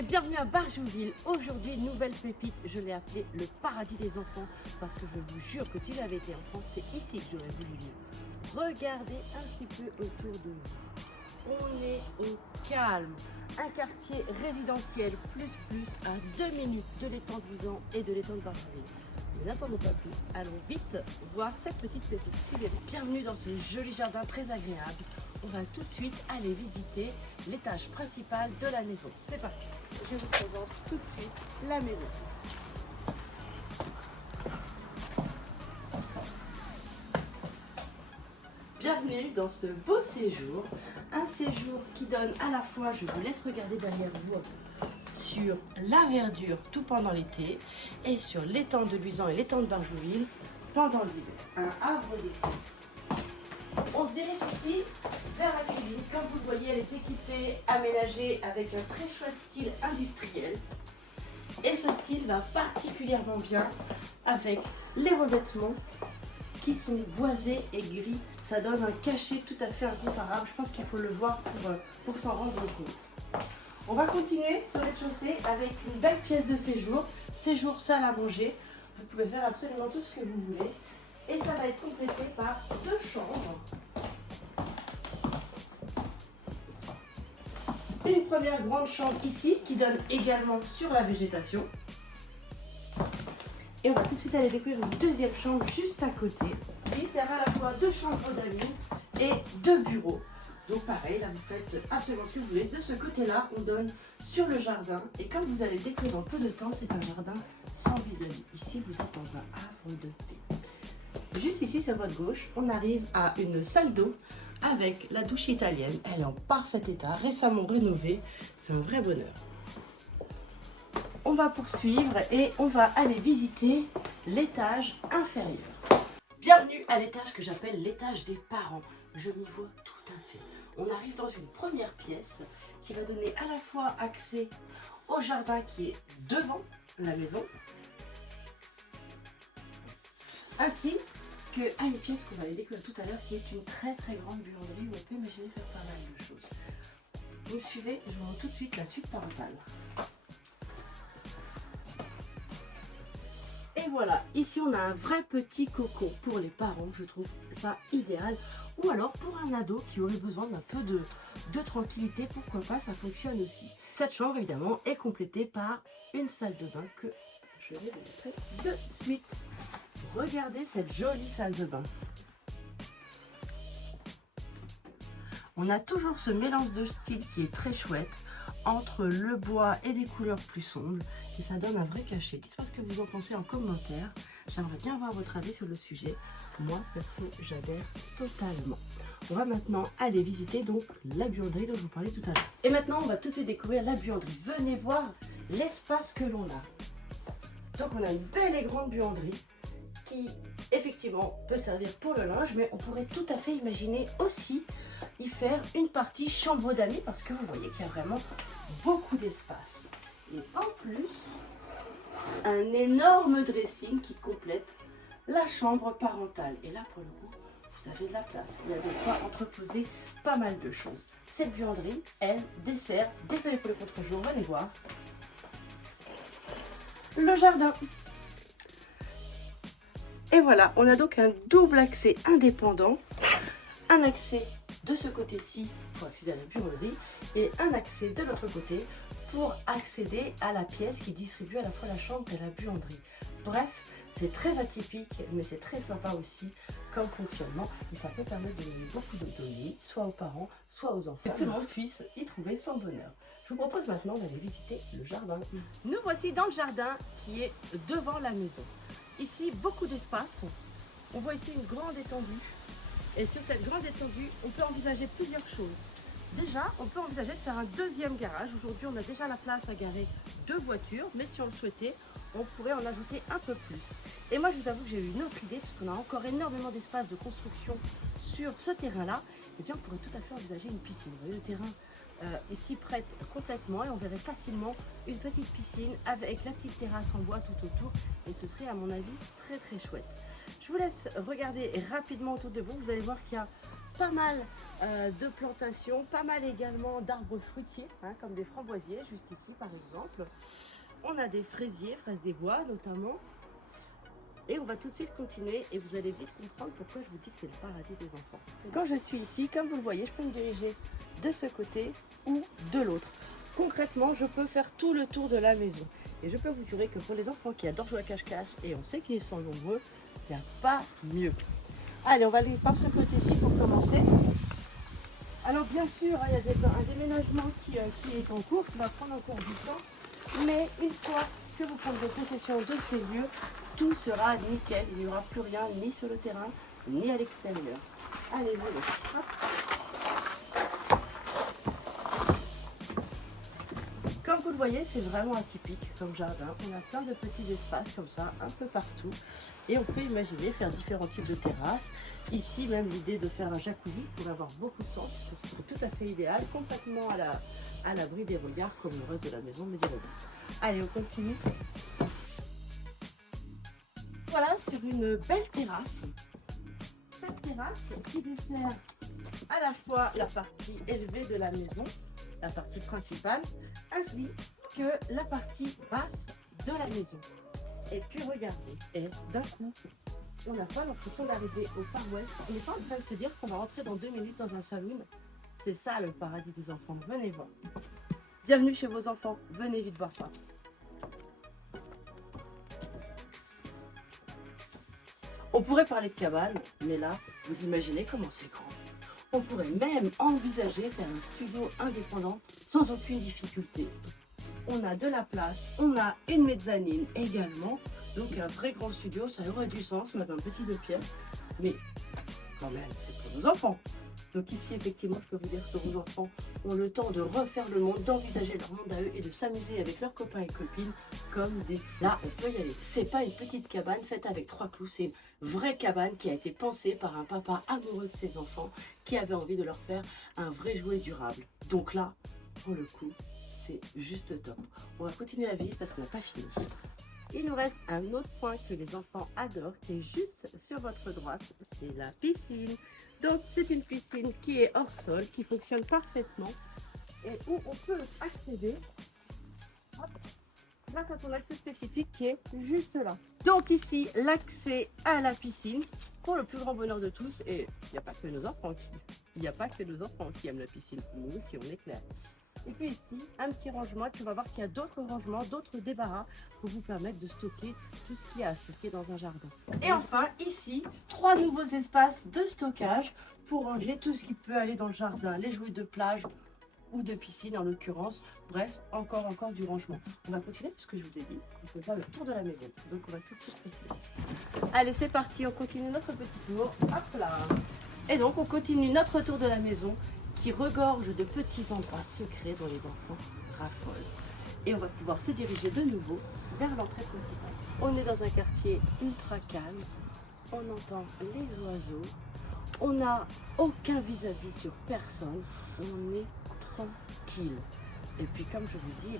et bienvenue à Barjouville. Aujourd'hui, nouvelle pépite, je l'ai appelée le paradis des enfants parce que je vous jure que si j'avais été enfant, c'est ici que j'aurais voulu vivre. Regardez un petit peu autour de vous. On est au calme. Un quartier résidentiel plus à 2 minutes de l'étang de Luisan et de l'étang de Barjouville. Mais n'attendons pas plus, allons vite voir cette petite pépite. Suivez-moi. Bienvenue dans ce joli jardin très agréable. On va tout de suite aller visiter l'étage principal de la maison. C'est parti. Je vous présente tout de suite la maison. Bienvenue dans ce beau séjour. Un séjour qui donne à la fois, je vous laisse regarder derrière vous, sur la verdure tout pendant l'été et sur l'étang de Luisan et l'étang de Barjouville pendant l'hiver. Un havre d'été. On se dirige ici vers la cuisine. Comme vous le voyez, elle est équipée, aménagée avec un très chouette style industriel. Et ce style va particulièrement bien avec les revêtements qui sont boisés et gris. Ça donne un cachet tout à fait incomparable. Je pense qu'il faut le voir pour s'en rendre compte. On va continuer sur le rez-de-chaussée avec une belle pièce de séjour. Séjour salle à manger. Vous pouvez faire absolument tout ce que vous voulez. Et ça va être complété par 2 chambres. Une première grande chambre ici qui donne également sur la végétation. Et on va tout de suite aller découvrir une deuxième chambre juste à côté. Qui sert à la fois 2 chambres d'amis et 2 bureaux. Donc pareil, là vous faites absolument ce que vous voulez. De ce côté-là, on donne sur le jardin. Et comme vous allez le découvrir en peu de temps, c'est un jardin sans vis-à-vis. Ici, vous êtes dans un havre de paix. Juste ici sur votre gauche, on arrive à une salle d'eau avec la douche italienne. Elle est en parfait état, récemment rénovée. C'est un vrai bonheur. On va poursuivre et on va aller visiter l'étage inférieur. Bienvenue à l'étage que j'appelle l'étage des parents. Je m'y vois tout à fait. On arrive dans une première pièce qui va donner à la fois accès au jardin qui est devant la maison, ainsi qu'à une pièce qu'on va aller découvrir tout à l'heure qui est une très grande buanderie où on peut imaginer faire pas mal de choses. Vous me suivez, je vous montre tout de suite la suite parentale. Et voilà, ici on a un vrai petit cocon pour les parents, je trouve ça idéal. Ou alors pour un ado qui aurait besoin d'un peu de tranquillité, pourquoi pas, ça fonctionne aussi. Cette chambre évidemment est complétée par une salle de bain que je vais vous montrer de suite. Regardez cette jolie salle de bain. On a toujours ce mélange de style qui est très chouette entre le bois et des couleurs plus sombres et ça donne un vrai cachet. Dites-moi ce que vous en pensez en commentaire. J'aimerais bien avoir votre avis sur le sujet. Moi, perso, j'adhère totalement. On va maintenant aller visiter donc la buanderie dont je vous parlais tout à l'heure. Et maintenant, on va tout de suite découvrir la buanderie. Venez voir l'espace que l'on a. Donc, on a une belle et grande buanderie qui effectivement peut servir pour le linge, mais on pourrait tout à fait imaginer aussi y faire une partie chambre d'amis parce que vous voyez qu'il y a vraiment beaucoup d'espace. Et en plus, un énorme dressing qui complète la chambre parentale. Et là, pour le coup, vous avez de la place. Il y a de quoi entreposer pas mal de choses. Cette buanderie, elle dessert, désolé pour le contre-jour, venez voir, le jardin. Et voilà, on a donc un double accès indépendant, un accès de ce côté-ci pour accéder à la buanderie et un accès de l'autre côté pour accéder à la pièce qui distribue à la fois la chambre et la buanderie. Bref, c'est très atypique, mais c'est très sympa aussi comme fonctionnement et ça peut permettre de donner beaucoup d'autonomie, soit aux parents, soit aux enfants, et que tout le monde puisse y trouver son bonheur. Je vous propose maintenant d'aller visiter le jardin. Nous voici dans le jardin qui est devant la maison. Ici, beaucoup d'espace. On voit ici une grande étendue. Et sur cette grande étendue, on peut envisager plusieurs choses. Déjà, on peut envisager de faire un deuxième garage. Aujourd'hui, on a déjà la place à garer 2 voitures, mais si on le souhaitait, on pourrait en ajouter un peu plus. Et moi, je vous avoue que j'ai eu une autre idée, puisqu'on a encore énormément d'espace de construction sur ce terrain-là. Et bien, on pourrait tout à fait envisager une piscine. Vous voyez, le terrain ici prête complètement et on verrait facilement une petite piscine avec la petite terrasse en bois tout autour. Et ce serait, à mon avis, très chouette. Je vous laisse regarder rapidement autour de vous. Vous allez voir qu'il y a pas mal de plantations, pas mal également d'arbres fruitiers, hein, comme des framboisiers, juste ici par exemple. On a des fraisiers, fraises des bois notamment. Et on va tout de suite continuer et vous allez vite comprendre pourquoi je vous dis que c'est le paradis des enfants. Quand je suis ici, comme vous le voyez, je peux me diriger de ce côté ou de l'autre. Concrètement, je peux faire tout le tour de la maison. Et je peux vous jurer que pour les enfants qui adorent jouer à cache-cache, et on sait qu'ils sont nombreux, il n'y a pas mieux. Allez, on va aller par ce côté-ci pour commencer. Alors bien sûr, il y a un déménagement qui est en cours, qui va prendre encore du temps. Mais une fois que vous prendrez possession de ces lieux, tout sera nickel. Il n'y aura plus rien ni sur le terrain, ni à l'extérieur. Allez, venez. Hop. Comme vous le voyez, c'est vraiment atypique comme jardin. On a plein de petits espaces comme ça, un peu partout. Et on peut imaginer faire différents types de terrasses. Ici, même l'idée de faire un jacuzzi pourrait avoir beaucoup de sens, parce que ce serait tout à fait idéal, complètement à l'abri des regards, comme le reste de la maison, mais des regards. Allez, on continue. Voilà, sur une belle terrasse. Cette terrasse qui dessert à la fois la partie élevée de la maison, la partie principale, ainsi que la partie basse de la maison. Et puis regardez, et d'un coup, on n'a pas l'impression d'arriver au Far West. On n'est pas en train de se dire qu'on va rentrer dans 2 minutes dans un saloon. C'est ça le paradis des enfants. Venez voir. Bienvenue chez vos enfants. Venez vite voir ça. On pourrait parler de cabane, mais là, vous imaginez comment c'est grand. On pourrait même envisager faire un studio indépendant sans aucune difficulté. On a de la place, on a une mezzanine également, donc un vrai grand studio, ça aurait du sens, mettre un petit 2 pièces, mais quand même, c'est pour nos enfants. Donc ici, effectivement, je peux vous dire que vos enfants ont le temps de refaire le monde, d'envisager leur monde à eux et de s'amuser avec leurs copains et copines comme des... Là, on peut y aller. C'est pas une petite cabane faite avec 3 clous, c'est une vraie cabane qui a été pensée par un papa amoureux de ses enfants qui avait envie de leur faire un vrai jouet durable. Donc là, pour le coup, c'est juste top. On va continuer la visite parce qu'on n'a pas fini. Il nous reste un autre point que les enfants adorent, qui est juste sur votre droite, c'est la piscine. Donc c'est une piscine qui est hors sol, qui fonctionne parfaitement et où on peut accéder grâce à son accès spécifique qui est juste là. Donc ici, l'accès à la piscine pour le plus grand bonheur de tous, et il n'y a pas que nos enfants qui aiment la piscine, nous aussi on est clair. Et puis ici, un petit rangement, tu vas voir qu'il y a d'autres rangements, d'autres débarras pour vous permettre de stocker tout ce qu'il y a à stocker dans un jardin. Et enfin, ici, 3 nouveaux espaces de stockage pour ranger tout ce qui peut aller dans le jardin, les jouets de plage ou de piscine en l'occurrence. Bref, encore du rangement. On va continuer puisque je vous ai dit qu'on peut faire le tour de la maison. Donc on va tout de suite continuer. Allez, c'est parti, on continue notre petit tour. Hop là. Et donc on continue notre tour de la maison qui regorge de petits endroits secrets dont les enfants raffolent. Et on va pouvoir se diriger de nouveau vers l'entrée principale. On est dans un quartier ultra calme, on entend les oiseaux, on n'a aucun vis-à-vis sur personne, on est tranquille. Et puis comme je vous dis,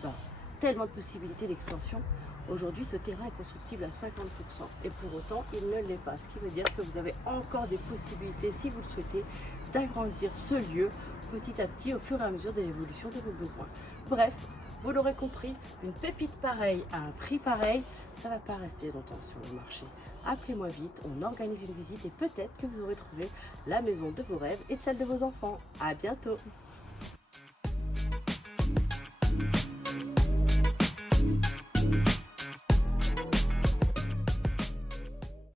tellement de possibilités d'extension. Aujourd'hui, ce terrain est constructible à 50%. Et pour autant, il ne l'est pas. Ce qui veut dire que vous avez encore des possibilités, si vous le souhaitez, d'agrandir ce lieu petit à petit au fur et à mesure de l'évolution de vos besoins. Bref, vous l'aurez compris, une pépite pareille à un prix pareil, ça ne va pas rester longtemps sur le marché. Appelez-moi vite, on organise une visite et peut-être que vous aurez trouvé la maison de vos rêves et de celle de vos enfants. À bientôt!